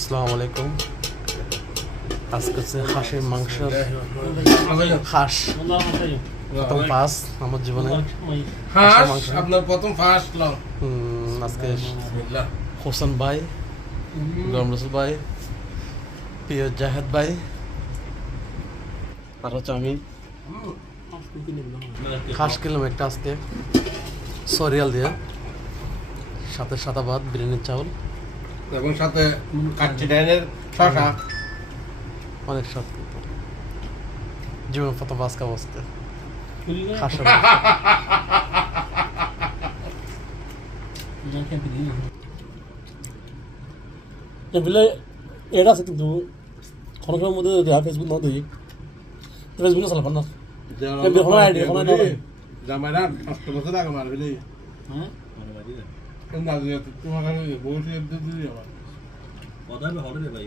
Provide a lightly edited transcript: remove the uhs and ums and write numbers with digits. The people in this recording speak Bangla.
আসসালামু আলাইকুম। আজকে হচ্ছে হাঁসের মাংস। হাঁস প্রথম পাস আমার জীবনে। হাঁসের মাংস আপনার প্রথম ফার্স্ট লং। আজকে হোসেন ভাই, গরম রসুল ভাই, প্রিয় জাহেদ ভাই, আর হচ্ছে আমি হাঁস কিনলাম একটা আজকে সরিয়াল দিয়ে, সাথে সাদা ভাত, বিরিয়ানির চাউল এবং সাথে কাচ্চি ডাইনের শশা। অনেক স্বাদ। জীবন প্রথম আজকে বসতে হাঁসের বিলে এটা আছে কিন্তু কোনো সময়ের মধ্যে ফেসবুক না দিই, ফেসবুকে চালাবেন না। জামাইরা 5 বছর আগে মারবে রে। হ্যাঁ তোমার কাছে বসে দিদি আবার কথা হবে ভাই